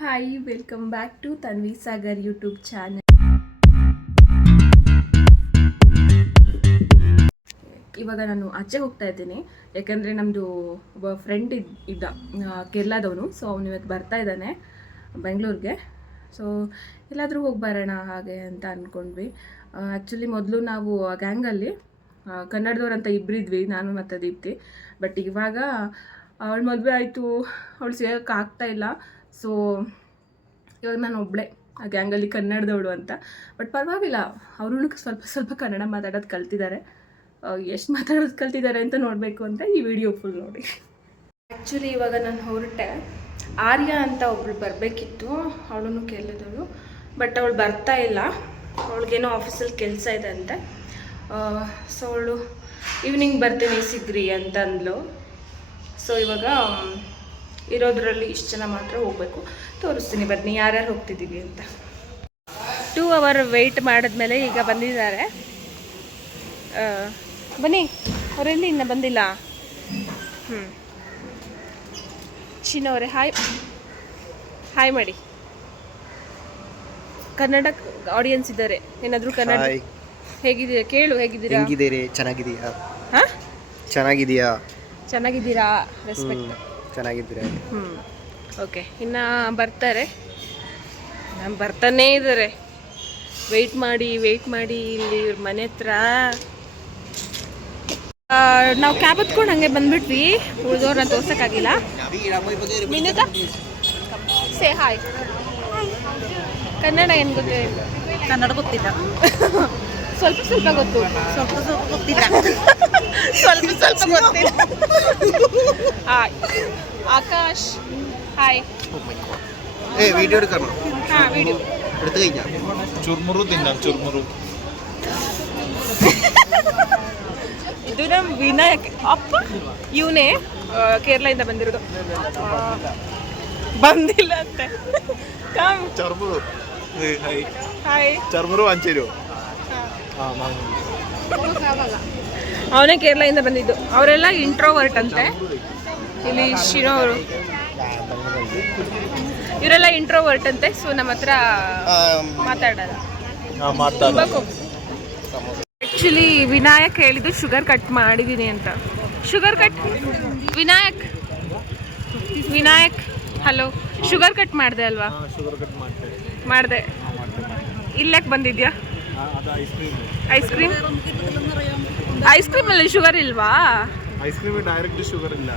Hi welcome back to Tanvi Sagar YouTube channel. ಇವಾಗ ನಾನು ಆಚೆ ಹೋಗ್ತಾ ಇದ್ದೀನಿ, ಯಾಕಂದರೆ ನಮ್ಮದು ಒಬ್ಬ ಫ್ರೆಂಡ್ ಇದ್ದ ಕೇರಳದವನು. ಸೊ ಅವನು ಇವತ್ತು ಬರ್ತಾ ಇದ್ದಾನೆ ಬೆಂಗಳೂರಿಗೆ. ಸೊ ಎಲ್ಲಾದರೂ ಹೋಗಿ ಬರೋಣ ಹಾಗೆ ಅಂತ ಅಂದ್ಕೊಂಡ್ವಿ. ಆ್ಯಕ್ಚುಲಿ ಮೊದಲು ನಾವು ಗ್ಯಾಂಗಲ್ಲಿ ಕನ್ನಡದವ್ರು ಅಂತ ಇಬ್ಬರಿದ್ವಿ, ನಾನು ಮತ್ತು ದೀಪ್ತಿ. ಬಟ್ ಇವಾಗ ಅವಳು ಮದುವೆ ಆಯಿತು, ಅವಳು ಸಿಗೋಕ್ಕೆ ಆಗ್ತಾಯಿಲ್ಲ. ಸೊ ಇವಾಗ ನಾನು ಒಬ್ಬಳೇ ಆ ಗ್ಯಾಂಗಲ್ಲಿ ಕನ್ನಡದವಳು ಅಂತ. ಬಟ್ ಪರವಾಗಿಲ್ಲ, ಅವರು ಸ್ವಲ್ಪ ಕನ್ನಡ ಮಾತಾಡೋದು ಕಲ್ತಿದ್ದಾರೆ. ಎಷ್ಟು ಮಾತಾಡೋದು ಕಲ್ತಿದ್ದಾರೆ ಅಂತ ನೋಡಬೇಕು ಅಂತ ಈ ವಿಡಿಯೋ ಫುಲ್ ನೋಡಿ. ಆ್ಯಕ್ಚುಲಿ ಇವಾಗ ನಾನು ಹೊರಟೆ. ಆರ್ಯ ಅಂತ ಒಬ್ಳು ಬರಬೇಕಿತ್ತು, ಅವಳು ಕೇಳಿದವಳು. ಬಟ್ ಅವಳು ಬರ್ತಾ ಇಲ್ಲ, ಅವಳಿಗೇನೋ ಆಫೀಸಲ್ಲಿ ಕೆಲಸ ಇದೆ ಅಂತೆ. ಸೊ ಅವಳು ಈವ್ನಿಂಗ್ ಬರ್ತೀನಿ ಸಿಗ್ರಿ ಅಂತ ಅಂದ್ಲು. ಸೊ ಇವಾಗ ಇರೋದ್ರಲ್ಲಿ ಇಷ್ಟು ಜನ ಮಾತ್ರ ಹೋಗಬೇಕು. ತೋರಿಸ್ತೀನಿ ಬನ್ನಿ ಯಾರ್ಯಾರು ಹೋಗ್ತಿದ್ದೀವಿ ಅಂತ. 2 hour ವೆಯ್ಟ್ ಮಾಡಿದ್ಮೇಲೆ ಈಗ ಬಂದಿದ್ದಾರೆ. ಬನ್ನಿ, ಅವರೆಲ್ಲಿ ಇನ್ನೂ ಬಂದಿಲ್ಲ. ಚಿನ್ನವರೇ ಹಾಯ್ ಹಾಯ್ ಮಾಡಿ. ಕನ್ನಡ ಆಡಿಯನ್ಸ್ ಇದ್ದಾರೆ, ಏನಾದರೂ ಕನ್ನಡ ಹೇಗಿದ್ದೀರಾ ಕೇಳು. ಹೇಗಿದ್ದೀರಾ? ಚೆನ್ನಾಗಿದ್ದೀಯಾ? ಹಾಂ, ಚೆನ್ನಾಗಿದ್ದೀಯಾ? ಚೆನ್ನಾಗಿದ್ದೀರಾ? ರೆಸ್ಪೆಕ್ಟ್. ಚೆನ್ನಾಗಿದ್ದೀರಾ? ಓಕೆ, ಇನ್ನು ಬರ್ತಾರೆ, ಬರ್ತಾನೇ ಇದ್ದಾರೆ. ವೆಯ್ಟ್ ಮಾಡಿ ಇಲ್ಲಿ ಇವ್ರ ಮನೆ ಹತ್ರ ನಾವು ಕ್ಯಾಬ್ ಹತ್ಕೊಂಡು ಹಂಗೆ ಬಂದ್ಬಿಟ್ವಿ. ಉಳಿದವ್ರನ್ನ ತೋರ್ಸೋಕ್ಕಾಗಿಲ್ಲ. ಮಿನುತಾ ಸೇ ಹಾಯ್. ಕನ್ನಡ ಏನು ಗೊತ್ತಿಲ್ಲ? ಕನ್ನಡ ಗೊತ್ತಿಲ್ಲ. ಸ್ವಲ್ಪ ಗೊತ್ತು. ಗೊತ್ತಿಲ್ಲ. ಸ್ವಲ್ಪ ಗೊತ್ತಿಲ್ಲ. Hi Akash hi. വീഡിയോ എടുക്കണം. വീഡിയോ എടുത്തു കഴിഞ്ഞാ ചുർമുറു തിന്നാം. ചുർമുറു ಇದು ನಮ್ಮ ವಿನಾಯಕ್ ಅಪ್ಪ. ಇವನೇ ಕೇರಳದಿಂದ ಬಂದಿರೋದು. ಬಂದಿಲ್ಲ ಅಂತೆ. ചർമുറു ಹಾಯ್. ചർമുറു വാങ്ങിച്ചു. ಅವನೇ ಕೇರಳದಿಂದ ಬಂದಿದ್ದು. ಅವರೆಲ್ಲ ಇಂಟ್ರೋವರ್ಟ್ ಅಂತೆ. ಇಲ್ಲಿ ಶಿರೋ ಅವರು ಇವರೆಲ್ಲ ಇಂಟ್ರೋವರ್ಟ್ ಅಂತೆ. ಸೊ ನಮ್ಮ ಹತ್ರ ಮಾತಾಡಲ್ಲ. ಆ್ಯಕ್ಚುಲಿ ವಿನಾಯಕ್ ಹೇಳಿದ್ದು ಶುಗರ್ ಕಟ್ ಮಾಡಿದ್ದೀನಿ ಅಂತ. Sugar cut Vinayak hello, sugar cut ಮಾಡಿದೆ ಅಲ್ವಾ? ಮಾಡಿದೆ. ಇಲ್ಲಕ್ಕೆ ಬಂದಿದ್ಯಾ? ಐಸ್ ಕ್ರೀಮ್ ಅಲ್ಲಿ ಶುಗರ್ ಇಲ್ವಾ? ಐಸ್ ಕ್ರೀಮ್ ಡೈರೆಕ್ಟ್ ಶುಗರ್ ಇಲ್ಲ,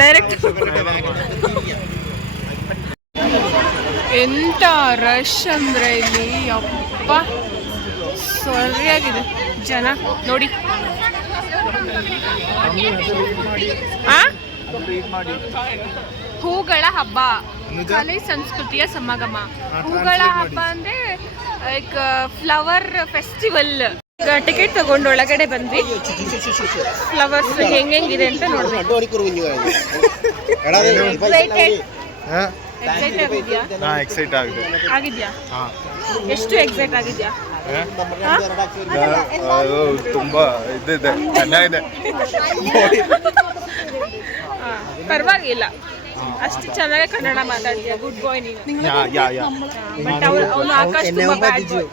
ಡೈರೆಕ್ಟ್. ಎಂತ ರಶ್ ಅಂದ್ರೆ ಇಲ್ಲಿ, ಅಪ್ಪ ಸರಿಯಾಗಿದೆ ಜನ ನೋಡಿ. ಹೂಗಳ ಹಬ್ಬ, ಕಲೆ ಸಂಸ್ಕೃತಿಯ ಸಮಾಗಮ. ಹೂಗಳ ಹಬ್ಬ ಅಂದ್ರೆ ಲೈಕ್ ಫ್ಲವರ್ ಫೆಸ್ಟಿವಲ್. ಈಗ ಟಿಕೆಟ್ ತಗೊಂಡು ಒಳಗಡೆ ಬಂದ್ವಿ. ಫ್ಲವರ್ಸ್ ಹೆಂಗಿದೆ ಅಂತ ನೋಡ್ಬೇಕು. ಎಕ್ಸೈಟ್ ಆಗಿದ್ಯಾ? ಎಷ್ಟು ಎಕ್ಸೈಟ್ ಆಗಿದ್ಯಾ? ತುಂಬಾ ಇದೆ, ಚೆನ್ನಾಗಿದೆ. ಪರವಾಗಿಲ್ಲ, ಅಷ್ಟು ಚೆನ್ನಾಗಿ ಕನ್ನಡ ಮಾತಾಡ್ತೀಯ. ಗುಡ್ ಬಾಯ್ ನೀನು. ಬಟ್ ಅವನು ಆಕಾಶ್ ತುಂಬಾ ಬ್ಯಾಡ್ ಬಾಯ್.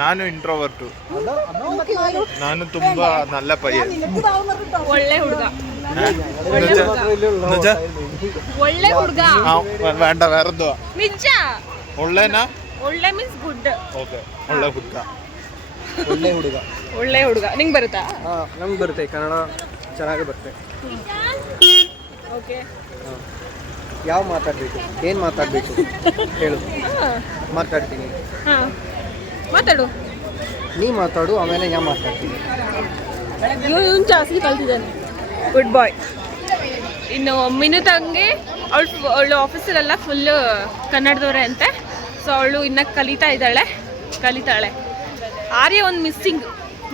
ನಾನು ಇಂಟ್ರೋವರ್ಟು. ನಾನು ತುಂಬಾ ನಲ್ಲ ಪಯ್ಯನ್. ಒಳ್ಳೆ ಹುಡುಗ. ಒಳ್ಳೆ ಹುಡುಗ. വേണ്ട വേറെന്തോ ನಿಜ. ಒಳ್ಳೆನಾ? ಒಳ್ಳೆ ಮೀನ್ಸ್ ಗುಡ್. ಓಕೆ, ಒಳ್ಳೆ ಹುಡುಗ. ಒಳ್ಳೆ ಹುಡುಗ. ನಿಂಗೆ ಬರುತ್ತಾ? ನಮ್ಗೆ ಬರುತ್ತೆ, ಕನ್ನಡ ಚೆನ್ನಾಗಿ ಬರುತ್ತೆ. ಓಕೆ, ಯಾವ ಮಾತಾಡಬೇಕು, ಏನು ಮಾತಾಡಬೇಕು ಹೇಳು, ಮಾತಾಡ್ತೀನಿ. ಹಾಂ ಮಾತಾಡು. ನೀ ಮಾತಾಡು, ಆಮೇಲೆ ನಾ ಮಾತಾಡ್ತೀನಿ. ಇವನು ಜಾಸ್ತಿ ಕಲ್ತಿದ್ದಾನೆ. ಗುಡ್ ಬಾಯ್. ಇನ್ನು ಮಿನುತಂಗೆ ಅವಳು ಆಫೀಸಲ್ಲೆಲ್ಲ ಫುಲ್ಲು ಕನ್ನಡದವರೇ ಅಂತೆ. ಸೊ ಅವಳು ಇನ್ನು ಕಲಿತಾಳೆ. ಆರ್ಯ ಒಂದು ಮಿಸ್ಸಿಂಗ್.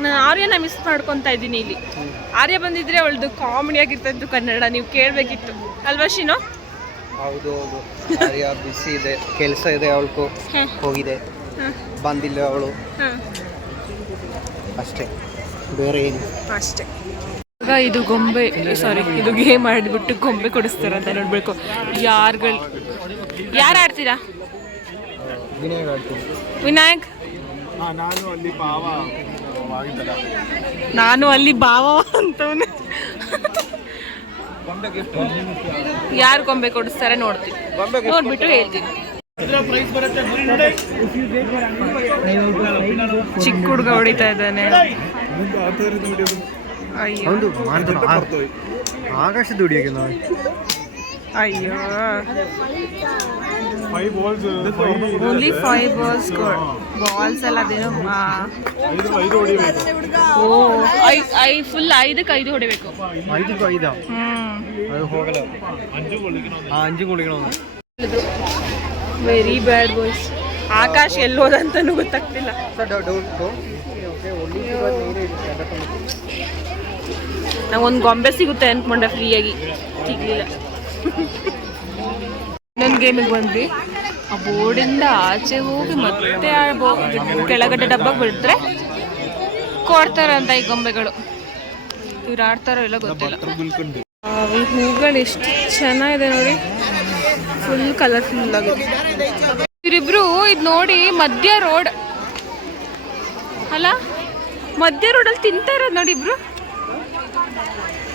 ನಾನು ಆರ್ಯನ ಮಿಸ್ ಮಾಡ್ಕೊತಾ ಇದ್ದೀನಿ ಇಲ್ಲಿ. ಆರ್ಯ ಬಂದಿದ್ರೆ ಅವಳದು ಕಾಮಿಡಿಯಾಗಿರ್ತಾಯಿತ್ತು ಕನ್ನಡ. ನೀವು ಕೇಳಬೇಕಿತ್ತು ಅಲ್ವಾ ಶಿನೋ? ಹೌದು, ಆರ್ಯ ಬಿಸಿ ಇದೆ, ಕೆಲಸ ಇದೆ, ಅವಳು ಹೋಗಿದೆ, ಬಂದಿಲ್ಲ ಅವಳು. ಅಷ್ಟೇ, ಬೇರೆ ಏನು. ಅಷ್ಟೇ. ಈಗ ಇದು ಗೊಂಬೆ ಸಾರಿ ಇದು ಗೇಮ್ ಆಡಿಬಿಟ್ಟು ಗೊಂಬೆ ಕೊಡಿಸ್ತಾರಂತ ನೋಡ್ಬೇಕು. ಯಾರು ಆಡ್ತೀರಾ? ವಿನಾಯಕ್ ನಾನು ಅಲ್ಲಿ ಭಾವ ಅಂತವನು. ಯಾರು ಗೊಂಬೆ ಕೊಡಿಸ್ತಾರೆ ನೋಡ್ತೀನಿ, ನೋಡ್ಬಿಟ್ಟು ಹೇಳ್ತೀನಿ. ಚಿಕ್ಕ ಹುಡುಗ ಹೊಡಿತಾ ಇದ್ದಾನೆ. ಅಯ್ಯೋ ಆಕಾಶ ದುಡಿಯಾಗೆ ನಾವು ಅಯ್ಯೋ ಓನ್ಲಿ 5 balls ಬಾಲ್ಸ್ ಎಲ್ಲ ಅದೇನೋ ಓ ಫುಲ್ 5ಕ್ಕೆ 5 ಹೊಡಿಬೇಕು. 5ಕ್ಕೆ 5 ಅದು ಹೋಗಲ್ಲ. 5 ಹೊಡಿക്കണം. Very bad boys. ಆಕಾಶ್ ಎಲ್ಲೋದಂತನೂ ಗೊತ್ತಾಗ್ತಿಲ್ಲ. ನಂಗೊಂದು ಗೊಂಬೆ ಸಿಗುತ್ತೆ ಅಂದ್ಕೊಂಡೆ, ಫ್ರೀಯಾಗಿ ಸಿಗ್ಲಿಲ್ಲ. ಇನ್ನೊಂದು ಗೇಮಿಗೆ ಬಂದ್ವಿ. ಆ ಬೋರ್ಡಿಂದ ಆಚೆ ಹೋಗಿ ಮತ್ತೆ ಕೆಳಗಡೆ ಡಬ್ಬಕ್ಕೆ ಬಿಟ್ರೆ ಕೊಡ್ತಾರಂತ ಈ ಗೊಂಬೆಗಳು. ಇವ್ರು ಆಡ್ತಾರೋ ಇಲ್ಲ ಗೊತ್ತಿಲ್ಲ. ಈ ಹೂಗಳು ಎಷ್ಟು ಚೆನ್ನಾಗಿದೆ ನೋಡಿ, ಫುಲ್ ಕಲರ್ಫುಲ್ ಆಗಿದೆ. ಇವರಿಬ್ರು ಇದು ನೋಡಿ ಮಧ್ಯ ರೋಡ್ ಅಲ್ಲ, ಮಧ್ಯ ರೋಡಲ್ಲಿ ತಿಂತಾ ಇರೋದು ನೋಡಿ. ಇಬ್ರು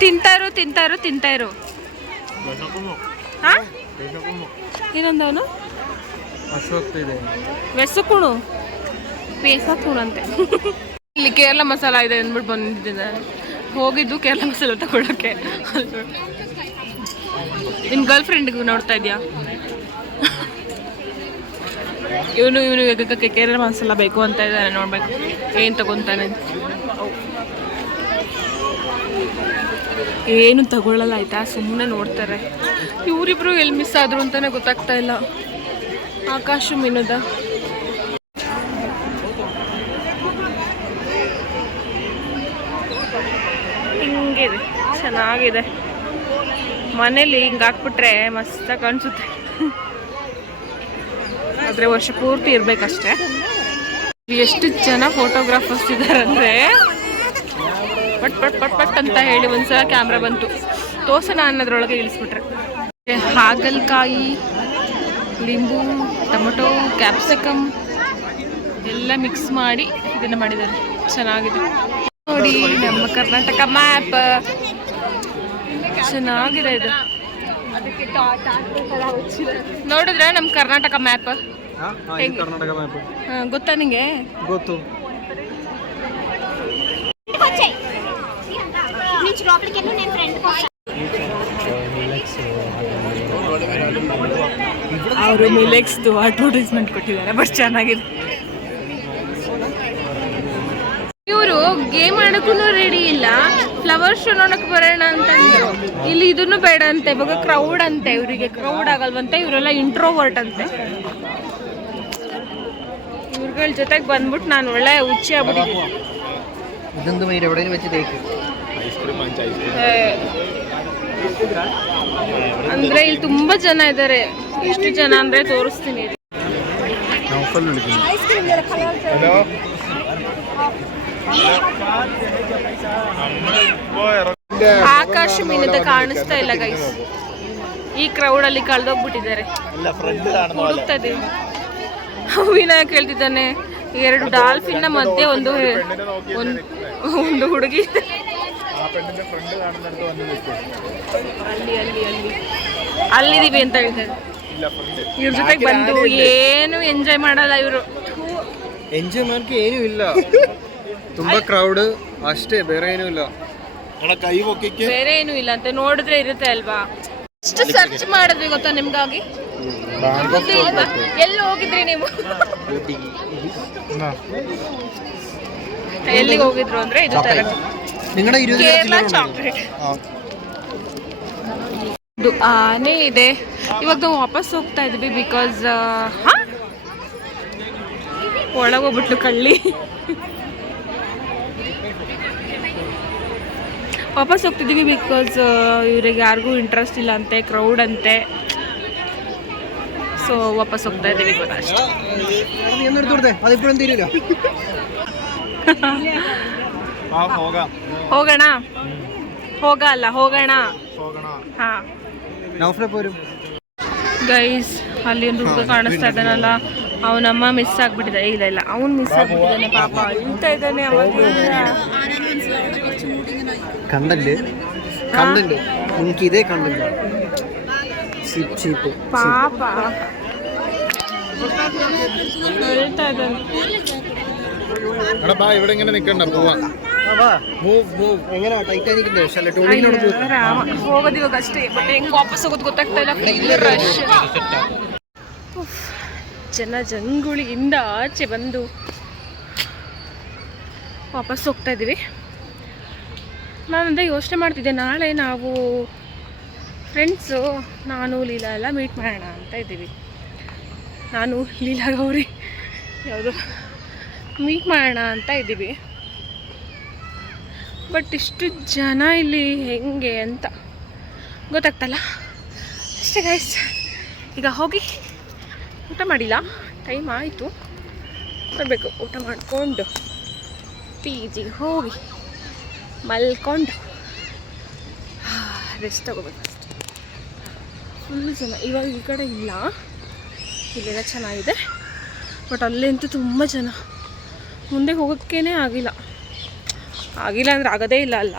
ತಿಂತಾ ಇರೋ ಹಾ ಏನಂದವನು ವೆಸಕುಣು ಅಂತೆ. ಇಲ್ಲಿ ಕೇರಳ ಮಸಾಲ ಇದೆ ಅಂದ್ಬಿಟ್ಟು ಬಂದಿದ್ದೆ. ಹೋಗಿದ್ದು ಕೇರಳ ಮಸಾಲ ತಗೊಳಕ್ಕೆ. ನಿನ್ನ ಗರ್ಲ್ ಫ್ರೆಂಡ್ಗೂ ನೋಡ್ತಾ ಇದೆಯಾ? ಇವನು ಕೇರಳ ಮಸಾಲ ಬೇಕು ಅಂತ ಇದ್ದಾನೆ. ನೋಡ್ಬೇಕು ಏನು ತಗೊತಾನೆ. ಏನು ತಗೊಳ್ಳಲ್ಲ ಆಯ್ತಾ, ಸುಮ್ಮನೆ ನೋಡ್ತಾರೆ. ಇವರಿಬ್ರು ಎಲ್ಲಿ ಮಿಸ್ ಆದ್ರು ಅಂತಾನೆ ಗೊತ್ತಾಗ್ತಾ ಇಲ್ಲ. ಆಕಾಶ ಮೀನದ ಹಿಂಗಿದೆ, ಚೆನ್ನಾಗಿದೆ. ಮನೇಲಿ ಹಿಂಗೆ ಹಾಕ್ಬಿಟ್ರೆ ಮಸ್ತಾಗಿ ಕಾಣಿಸುತ್ತೆ. ಆದರೆ ವರ್ಷ ಪೂರ್ತಿ ಇರಬೇಕಷ್ಟೇ. ಎಷ್ಟು ಜನ ಫೋಟೋಗ್ರಾಫರ್ಸ್ ಇದ್ದಾರಂದರೆ ಪಟ್ ಪಟ್ ಪಟ್ ಪಟ್ ಅಂತ ಹೇಳಿ ಒಂದ್ಸಲ ಕ್ಯಾಮ್ರಾ ಬಂತು ತೋರ್ಸೋಣ ಅನ್ನೋದ್ರೊಳಗೆ ಇಳಿಸ್ಬಿಟ್ರೆ. ಹಾಗಲಕಾಯಿ, ಲಿಂಬು, ಟೊಮೊಟೊ, ಕ್ಯಾಪ್ಸಿಕಮ್ ಎಲ್ಲ ಮಿಕ್ಸ್ ಮಾಡಿ ಇದನ್ನು ಮಾಡಿದ್ದಾರೆ. ಚೆನ್ನಾಗಿದೆ ನೋಡಿ. ನಮ್ಮ ಕರ್ನಾಟಕ ಮ್ಯಾಪ್ ಚೆನ್ನಾಗಿದೆ. ಇದು ನೋಡಿದ್ರೆ ನಮ್ಮ ಕರ್ನಾಟಕ ಮ್ಯಾಪ್ ಗೊತ್ತಾ ನಿಂಗೆ? ಗೊತ್ತು. ಅವರು ಮಿಲೆಕ್ಸ್ದು ಅಡ್ವರ್ಟೈಸ್ಮೆಂಟ್ ಕೊಟ್ಟಿದ್ದಾರೆ, ಬಟ್ ಚೆನ್ನಾಗಿದೆ. ಇವರು ಗೇಮ್ ಆಡೋಕ್ಕೂ ರೆಡಿ ಇಲ್ಲ. ಫ್ಲವರ್ ಶೋ ನೋಡಕ್ ಬರೋಣ ಅಂತಂದ್ರು. ಇಲ್ಲಿ ಇದನ್ನು ಬೇಡ ಅಂತೆ, ಇವಾಗ ಕ್ರೌಡ್ ಅಂತೆ. ಇವರಿಗೆ ಕ್ರೌಡ್ ಆಗಲ್ವಂತೆ, ಇವರೆಲ್ಲ ಇಂಟ್ರೋವರ್ಟ್ ಅಂತೆ. ಇವ್ರಗಳ ಜೊತೆಗೆ ಬಂದ್ಬಿಟ್ಟು ನಾನು ಒಳ್ಳೆ ಹುಚ್ಚಿ ಆಗ್ಬಿಟ್ಟಿದ್ದೀನಿ. ಅಂದ್ರೆ ಇಲ್ಲಿ ತುಂಬಾ ಜನ ಇದ್ದಾರೆ. ಎಷ್ಟು ಜನ ಅಂದ್ರೆ ತೋರಿಸ್ತೀನಿ. ಆಕಾಶ ಮೀನದ ಕಾಣಿಸ್ತಾ ಇಲ್ಲ ಗೈಸ್. ಈ ಕ್ರೌಡ್ ಅಲ್ಲಿ ಕಳ್ದೋಗ್ಬಿಟ್ಟಿದ್ದಾರೆ. ಹುಡುಕ್ತಾ ಇದೀವಿ. ವಿನಾಯಕ್ ಹೇಳ್ತಿದ್ದಾನೆ 2 ಡಾಲ್ಫಿನ್ ಮಧ್ಯೆ ಒಂದು ಹುಡುಗಿ ಅಲ್ಲಿದೀವಿ ಅಂತ ಹೇಳ್ತಾರೆ. ಇವ್ರ ಜೊತೆಗೆ ಬಂದು ಏನು ಎಂಜಾಯ್ ಮಾಡಲ್ಲ ಇವರು. ಎಂಜಾಯ್ ಮಾಡಕ್ಕೆ ಏನೂ ಇಲ್ಲ, ತುಂಬಾ ಕ್ರೌಡ್ ಅಷ್ಟೇ, ಬೇರೆ ಏನೂ ಇಲ್ಲ. ಬೇರೆ ಏನು ಇಲ್ಲ ಅಂತ ನೋಡಿದ್ರೆ ಇರುತ್ತೆ ಅಲ್ವಾ. ಎಷ್ಟು ಸರ್ಚ್ ಮಾಡಿದ್ವಿ ಗೊತ್ತಾ ನಿಮ್ಗಾಗಿ? ಎಲ್ಲಿ ಹೋಗಿದ್ರಿ ನೀವು? ಎಲ್ಲಿಗೆ ಹೋಗಿದ್ರು ಅಂದ್ರೆ ಇದು ತರ ಕೇರಳ ಚಾಕ್ಲೇಟ್. ಇದು ಆನೆ ಇದೆ. ಇವಾಗ ನಾವು ವಾಪಸ್ ಹೋಗ್ತಾ ಇದ್ವಿ ಬಿಕಾಸ್ ಒಳಗೋಗ್ಬಿಟ್ಲು ಕಳ್ಳಿ. ವಾಪಸ್ ಹೋಗ್ತಿದ್ದೀವಿ ಬಿಕಾಸ್ ಇವ್ರಿಗೆ ಯಾರಿಗೂ ಇಂಟ್ರೆಸ್ಟ್ ಇಲ್ಲ ಅಂತೆ, ಕ್ರೌಡ್ ಅಂತೆ. ಸೊ ವಾಪಸ್ ಹೋಗ್ತಾ ಇದ್ದೀವಿ. ಹೋಗೋಣ. ಹೋಗಲ್ಲ ಹೋಗೋಣ ಹಾ നൗഫലെ പോരും ಗೈಸ್ ಅಲ್ಲಿ ಒಂದು ಹುಡುಗ ಕಾಣಿಸ್ತಾ ಇದ್ದಾನಲ್ಲ ಅವನಮ್ಮ ಮಿಸ್ ಆಗ್ಬಿಟ್ಟಿದೆ ಇಲ್ಲ ಅವನು ಮಿಸ್ ಆಗ್ಬಿಟ್ಟಿದ್ದಾನೆ ಪಾಪ ಅಳ್ತಾ ಇದ್ದಾನೆ കണ്ടന്റ് നിങ്ങൾക്ക് ഇതേ കണ്ടന്റ് ചീപ്പ് ಪಾಪ ಅಳ್ತಾ ಇದ್ದಾನೆ എടാ ബാ ഇവിടെ ഇങ്ങനെ നിക്കണ്ട പോവാ എങ്ങനെയാ ടൈറ്റാനിക്കിന്റെ ಅಯ್ಯೋ ರಾಮ ಹೋಗೋದು ಇವಾಗ ಅಷ್ಟೇ ಬಟ್ ಹೆಂಗ್ ವಾಪಸ್ ಹೋಗೋದು ಗೊತ್ತಾಗ್ತಾ ಇಲ್ಲ ಫುಲ್ ರಶ್ ಜಂಗುಳಿಯಿಂದ ಆಚೆ ಬಂದು ವಾಪಸ್ ಹೋಗ್ತಾ ಇದ್ದೀವಿ. ನಾನಂದರೆ ಯೋಚನೆ ಮಾಡ್ತಿದ್ದೆ ನಾಳೆ ನಾವು ಫ್ರೆಂಡ್ಸು ನಾನು ಲೀಲಾ ಎಲ್ಲ ಮೀಟ್ ಮಾಡೋಣ ಅಂತ ಇದ್ದೀವಿ. ನಾನು ಲೀಲಾ ಗೌರಿ ಯಾವುದು ಮೀಟ್ ಮಾಡೋಣ ಅಂತ ಇದ್ದೀವಿ. ಬಟ್ ಇಷ್ಟು ಜನ ಇಲ್ಲಿ ಹೆಂಗೆ ಅಂತ ಗೊತ್ತಾಗ್ತಲ್ಲ ಅಷ್ಟೇ ಗೈಸ್. ಈಗ ಹೋಗಿ ಊಟ ಮಾಡಿಲ್ಲ, ಟೈಮ್ ಆಯಿತು, ಬರಬೇಕು. ಊಟ ಮಾಡಿಕೊಂಡು ಪಿ ಜಿಗೆ ಹೋಗಿ ಮಲ್ಕೊಂಡು ರೆಸ್ಟ್ ತಗೋಬೇಕು ಅಷ್ಟೆ. ಫುಲ್ ಜನ ಇವಾಗ ಈ ಕಡೆ ಇಲ್ಲ, ಇಲ್ಲೆಲ್ಲ ಚೆನ್ನಾಗಿದೆ. ಬಟ್ ಅಲ್ಲಂತೂ ತುಂಬ ಜನ, ಮುಂದೆ ಹೋಗೋಕ್ಕೇ ಆಗಿಲ್ಲ ಅಂದರೆ ಆಗೋದೇ ಇಲ್ಲ ಅಲ್ಲ,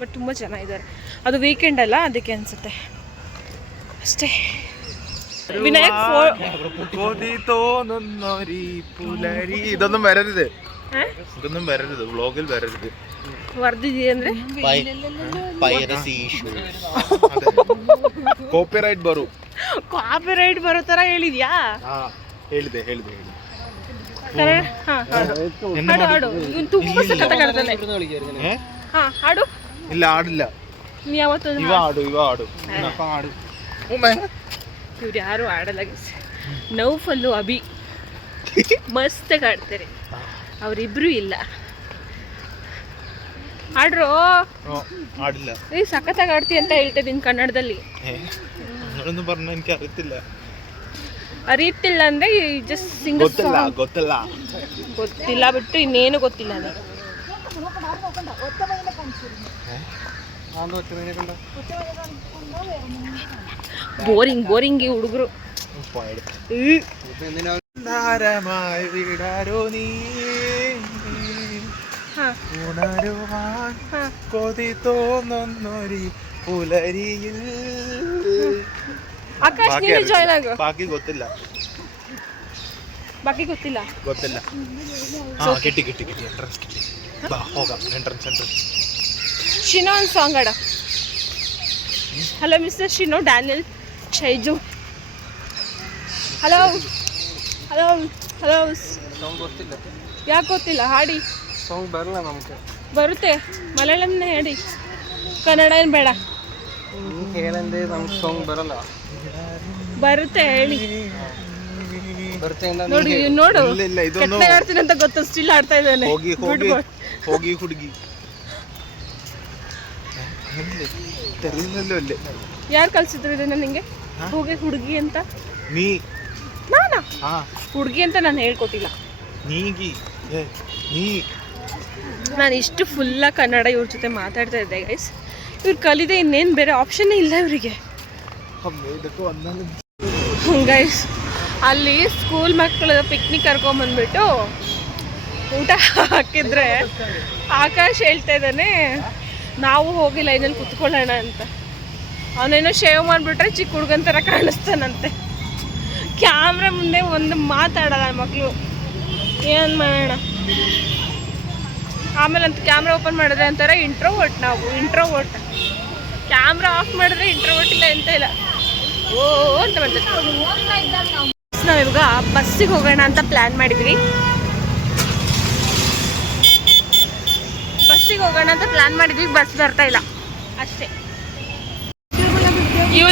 ಬಟ್ ತುಂಬ ಜನ ಇದ್ದಾರೆ. ಅದು ವೀಕೆಂಡ್ ಅಲ್ಲ, ಅದಕ್ಕೆ ಅನಿಸುತ್ತೆ ಅಷ್ಟೇ. ವಿನಾಯಕ್ ഇതൊന്നും വരരുത്, ഇതൊന്നും വരരുത്, വ്ളോഗിൽ വരരുത്. ವರ್ದಿದಿ ಅಂದರೆ ಕಾಪಿರೈಟ್ ಬರೋ ಥರ ಹೇಳಿದ್ಯಾ? ಹೇಳಿದೆ ಹಾಡು ಇವ್ನು ತುಂಬ ಸಖತ್ತಾಗಿ ಆಡ್ತಾನೆ. ಹಾಂ ಹಾಡು. ಇಲ್ಲ ಆಡಿಲ್ಲ, ನೀ ಯಾವತ್ತು ಇವ ಆಡು ಇವ್ರು ಯಾರು ಆಡಲ್ಲ. ನೌಫಲ್ಲು ಅಭಿ ಮಸ್ತಾಗಿ ಆಡ್ತಾರೆ, ಅವರಿಬ್ರು ಇಲ್ಲ. ಆಡ್ರು ಆಡಿಲ್ಲ. ಈ ಸಖತ್ತಾಗಿ ಆಡ್ತಿ ಅಂತ ಹೇಳ್ತಾ ಇದ್ದೀನಿ ಕನ್ನಡದಲ್ಲಿ. പറഞ്ഞ എനിക്ക് അറിയത്തില്ല. ಅರಿಯುತ್ತಿಲ್ಲ ಅಂದರೆ ಜಸ್ಟ್ ಸಿಂಗ್ ಗೊತ್ತಿಲ್ಲ ಬಿಟ್ಟು ಇನ್ನೇನು ಗೊತ್ತಿಲ್ಲ ನನಗೆ. ಬೋರಿಂಗ್ ಈ ಹುಡುಗರು. കൊതി തോന്നുന്നൊരു പുലരിയിൽ. ಆಕಾಶ್ ನೀನು ಜಾಯ್ನ್ ಆಗು. ബാക്കി ಗೊತ್ತಿಲ್ಲ. കിട്ടി ಎಂಟ್ರೆನ್ಸ್ കിട്ടി. ಬಾ ಹೋಗಾം ಎಂಟ್ರೆನ್ಸ್. ಶಿನೋ ಒಂದು ಸಾಂಗ್ ಆಡ. Hello mister Shino, Daniel Shaiju. Hello ಯಾಕೆ ಗೊತ್ತಿಲ್ಲ? ಹಾಡಿ. ಸಾಂಗ್ ಬರಲ್ಲ ನಮಗೆ. ಬರುತ್ತೆ, ಮಲಯಾಳಂನೇ ಹೇಳಿ, ಕನ್ನಡ ಏನು ಬೇಡ. ಹೇಳಂದ್ರೆ ನಮ್ಗೆ ಸಾಂಗ್ ಬರಲ್ಲ. ಬರುತ್ತೆ ಹೇಳಿ. ಬರುತ್ತೆ ನೋಡಿ ನೋಡು, ಕೆಟ್ಟದಾಗ ಆಡ್ತೀನಿ ಅಂತ ಗೊತ್ತು, ಸ್ಟಿಲ್ ಆಡ್ತಾ ಇದ್ದಾನೆ. ಹೋಗಿ ಹುಡುಗಿ ಯಾರು ಕಲ್ಸಿದ್ರು ಇದನ್ನ ನಿಂಗೆ? ಹೋಗಿ ಹುಡುಗಿ ಅಂತ ನಾನಾ? ಹುಡುಗಿ ಅಂತ ನಾನು ಹೇಳ್ಕೊಟ್ಟಿಲ್ಲ. ನಾನು ಇಷ್ಟು ಫುಲ್ಲಾಗಿ ಕನ್ನಡ ಇವ್ರ ಜೊತೆ ಮಾತಾಡ್ತಾ ಇದ್ದೆ ಗೈಸ್. ಇವ್ರು ಕಲಿದೆ ಇನ್ನೇನು ಬೇರೆ ಆಪ್ಷನ್ನೇ ಇಲ್ಲ ಇವರಿಗೆ ಗೈಸ್. ಅಲ್ಲಿ ಸ್ಕೂಲ್ ಮಕ್ಕಳು ಪಿಕ್ನಿಕ್ ಕರ್ಕೊಂಬಂದ್ಬಿಟ್ಟು ಊಟ ಹಾಕಿದ್ರೆ ಆಕಾಶ್ ಹೇಳ್ತಾ ಇದ್ದಾನೆ ನಾವು ಹೋಗಿ ಲೈನಲ್ಲಿ ಕುತ್ಕೊಳ್ಳೋಣ ಅಂತ. ಅವನೇನೋ ಶೇವ್ ಮಾಡಿಬಿಟ್ರೆ ಚಿಕ್ಕ ಹುಡುಗನ ಥರ ಕಾಣಿಸ್ತಾನಂತೆ. ಕ್ಯಾಮ್ರಾ ಮುಂದೆ ಒಂದು ಮಾತಾಡಲ್ಲ ಮಕ್ಕಳು, ಏನು ಮಾಡೋಣ. ಆಮೇಲೆ ಅಂತ ಕ್ಯಾಮ್ರಾ ಓಪನ್ ಮಾಡಿದ್ರೆ ಅಂತಾರೆ ಇಂಟ್ರೋವರ್ಟ್. ನಾವು ಇಂಟ್ರೋವರ್ಟ್. ಕ್ಯಾಮ್ರಾ ಆಫ್ ಮಾಡಿದ್ರೆ ಇಂಟ್ರೋವರ್ಟ್ ಇಲ್ಲ ಎಂತ ಇಲ್ಲ ಓ ಅಂತ ಮಾಡ್ತಾರೆ. ನಾವಿವಾಗ ಬಸ್ಸಿಗೆ ಹೋಗೋಣ ಅಂತ ಪ್ಲ್ಯಾನ್ ಮಾಡಿದ್ವಿ. ಬಸ್ ಬರ್ತಾ ಇಲ್ಲ ಅಷ್ಟೇ. You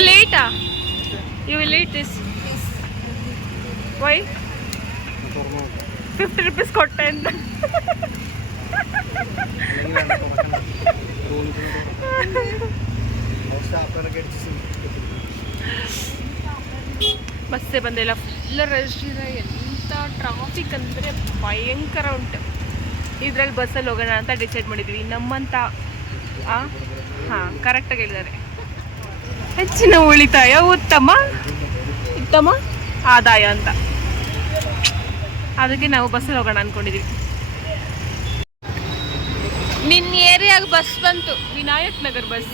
will late this why 50 rupees ಕೊಟ್ಟೆ ಅಂತ. ಬಸ್ಸೇ ಬಂದಿಲ್ಲ, ಫುಲ್ ರಶ್ ಇದೆ. ಎಂಥ ಟ್ರಾಫಿಕ್ ಅಂದರೆ ಭಯಂಕರ ಉಂಟು. ಇದರಲ್ಲಿ ಬಸ್ಸಲ್ಲಿ ಹೋಗೋಣ ಅಂತ ಡಿಸೈಡ್ ಮಾಡಿದ್ವಿ. ನಮ್ಮಂಥ ಹಾಂ ಕರೆಕ್ಟಾಗಿ ಹೇಳಿದ್ದಾರೆ. ಹೆಚ್ಚಿನ ಉಳಿತಾಯ ಉತ್ತಮ ಆದಾಯ ಅಂತ. ಅದಕ್ಕೆ ನಾವು ಬಸ್ಸಲ್ಲಿ ಹೋಗೋಣ ಅಂದ್ಕೊಂಡಿದ್ದೀವಿ. ನಿನ್ನ ಏರಿಯಾಗ ಬಸ್ ಬಂತು, Vinayak Nagar bus.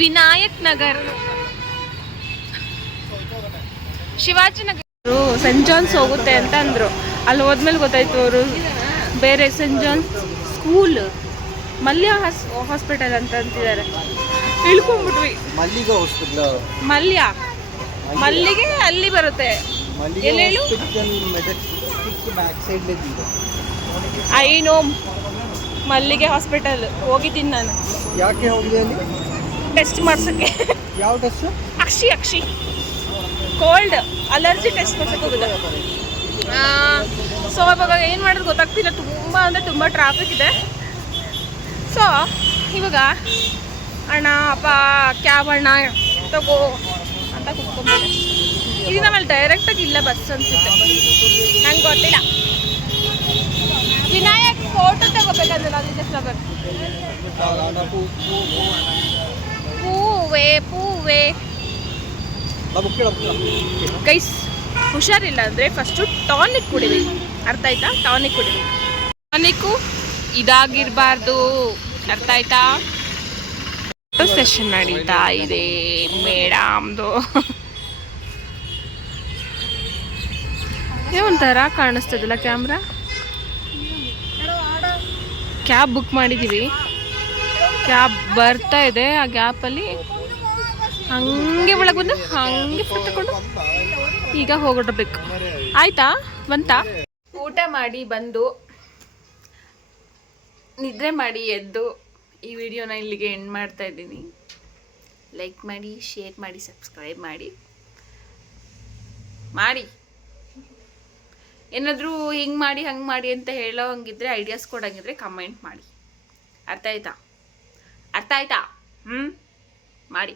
Vinayak Nagar, Shivajinagar. Saint John's ಹೋಗುತ್ತೆ ಅಂತ ಅಂದರು. ಅಲ್ಲಿ ಹೋದ್ಮೇಲೆ ಗೊತ್ತಾಯ್ತು ಅವರು ಬೇರೆ saint John's school Mallya hospital ಅಂತ ಅಂತಿದ್ದಾರೆ. ಇಳ್ಕೊಂಡ್ಬಿಟ್ವಿ. ಮಲ್ಲಿಗೆ ಅಲ್ಲಿ ಬರುತ್ತೆ. ಎಲ್ಲೇಳು ಐನೋ ಮಲ್ಲಿಗೆ ಹಾಸ್ಪಿಟಲ್ ಹೋಗಿದ್ದೀನಿ ನಾನು. ಯಾಕೆ ಹೋಗಿದೆ ಅಲ್ಲಿ? ಟೆಸ್ಟ್ ಮಾಡ್ಸೋಕ್ಕೆ. ಯಾವ ಟೆಸ್ಟ್? ಅಕ್ಷಿ ಕೋಲ್ಡ್ ಅಲರ್ಜಿ ಟೆಸ್ಟ್ ಮಾಡ್ಸಕ್ಕೆ ಹೋಗಿದೆ. ಸೊ ಇವಾಗ ಏನು ಮಾಡೋದು ಗೊತ್ತಾಗ್ತಿಲ್ಲ. ತುಂಬ ಟ್ರಾಫಿಕ್ ಇದೆ. ಸೊ ಇವಾಗ ಅಣ್ಣ ಅಪ್ಪ ಕ್ಯಾಬ್ ಅಣ್ಣ ತಗೋ ಅಂತ ಕುತ್ಕೊಂಡ್ಬಿಟ್ಟೆ. ಇದು ನಮ್ಮಲ್ಲಿ ಡೈರೆಕ್ಟಾಗಿ ಇಲ್ಲ ಬಸ್ ಅನ್ಸುತ್ತೆ, ನಂಗೆ ಗೊತ್ತಿಲ್ಲ. ವಿನಾಯಕ್ ಫೋಟೋ ತಗೋಬೇಕಂದ್ರೆ ಪೂವೆ ಗೈಸ್, ಹುಷಾರಿಲ್ಲ ಅಂದರೆ ಫಸ್ಟು ಟಾನಿಕ್ ಕುಡಿಬೇಕು. ಅರ್ಥ ಆಯ್ತಾ? ಟಾನಿಕ್ ಕುಡಿಬೇಕು. ಟಾನಿಕ್ಕು ಇದಾಗಿರಬಾರ್ದು. ಅರ್ಥ ಆಯ್ತಾ? ಫೋಟೋ ಸೆಷನ್ ನಡೀತಾ ಇದೆ ಮೇಡಮ್ದು. ಒಂಥರ ಕಾಣಿಸ್ತದಲ್ಲ ಕ್ಯಾಮ್ರಾ. ಕ್ಯಾಬ್ ಬುಕ್ ಮಾಡಿದ್ದೀವಿ, ಕ್ಯಾಬ್ ಬರ್ತಾ ಇದೆ. ಆ ಗ್ಯಾಪಲ್ಲಿ ಹಂಗೆ ಒಳಗೆ ಬಂದು ಹಂಗೆ ಫೋಟೋ ತಗೊಂಡು ಈಗ ಹೋಗೋಟಬೇಕು. ಆಯ್ತಾ? ಬಂತಾ? ಊಟ ಮಾಡಿ ಬಂದು ನಿದ್ರೆ ಮಾಡಿ ಎದ್ದು ಈ ವಿಡಿಯೋನ ಇಲ್ಲಿಗೆ ಎಂಡ್ ಮಾಡ್ತಾ ಇದ್ದೀನಿ. ಲೈಕ್ ಮಾಡಿ, ಶೇರ್ ಮಾಡಿ, ಸಬ್ಸ್ಕ್ರೈಬ್ ಮಾಡಿ. ಏನಾದರೂ ಹಿಂಗೆ ಮಾಡಿ ಹಂಗೆ ಮಾಡಿ ಅಂತ ಹೇಳೋ ಹಂಗಿದ್ರೆ, ಐಡಿಯಾಸ್ ಕೊಡೋಂಗಿದ್ರೆ ಕಮೆಂಟ್ ಮಾಡಿ. ಅರ್ಥ ಆಯ್ತಾ? ಮಾಡಿ.